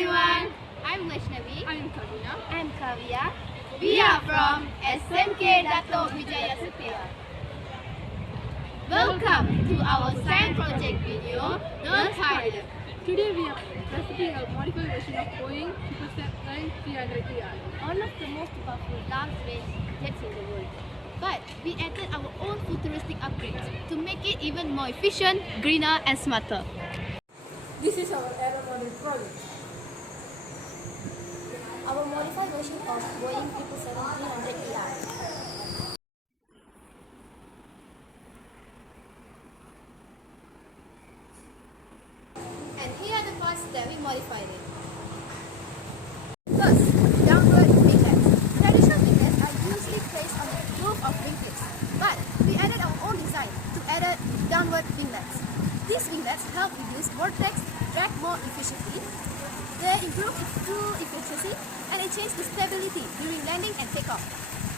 everyone. I'm Vaishnavi. I'm Kavya. We are from SMK Dato Bijaya Setia. Welcome to our science project video, Don't Hide. Today we are presenting a modified version of Boeing 777-300ER. One of the most powerful long-range jets in the world. But we added our own futuristic upgrades to make it even more efficient, greener and smarter. This is our aero model project. Our modified version of Boeing 777-300ER. And here are the parts that we modified it. First, downward winglets. Traditional winglets are usually placed on the roof of wing tips, but we added our own design to add downward winglets. These winglets help reduce vortex drag more efficiently. They improve its fuel efficiency and enhance the stability during landing and takeoff.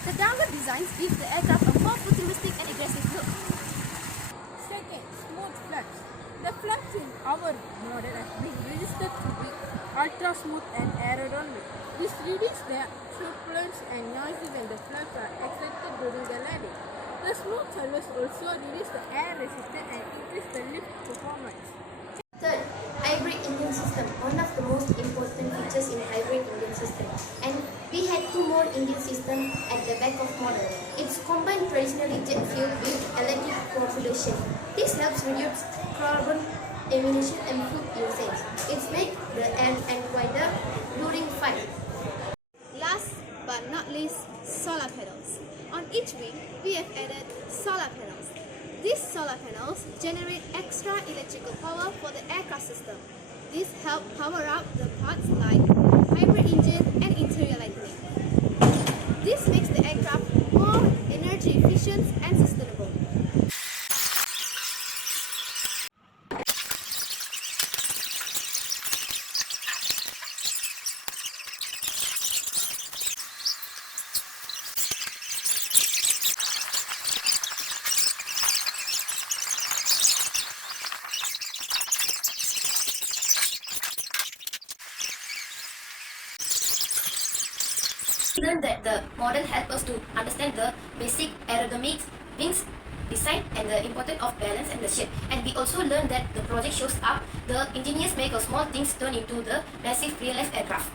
The downward designs give the aircraft a more futuristic and aggressive look. Second, smooth flaps. The flaps in our model have been registered to be ultra smooth and aerodynamic. This reduces the turbulence and noise when the flaps are excited during the landing. The smooth surface also reduces the air resistance and increase the lift performance. Third, hybrid engine system. One of the most important features in hybrid engine system. And we had two more engine systems at the back of model. It's combined traditionally jet fuel with electric propulsion. This helps reduce carbon emission and fuel usage. It makes the air and quieter during flight. Last but not least, solar panels. On each wing, we have added solar panels. These solar panels generate extra electrical power for the aircraft system. These help power up the parts like hybrid engine and interior lighting. This makes the aircraft more energy efficient and sustainable. We learned that the model helped us to understand the basic aerodynamics, wings design and the importance of balance and the shape. And we also learned that the project shows up the engineers make a small things turn into the massive real-life aircraft.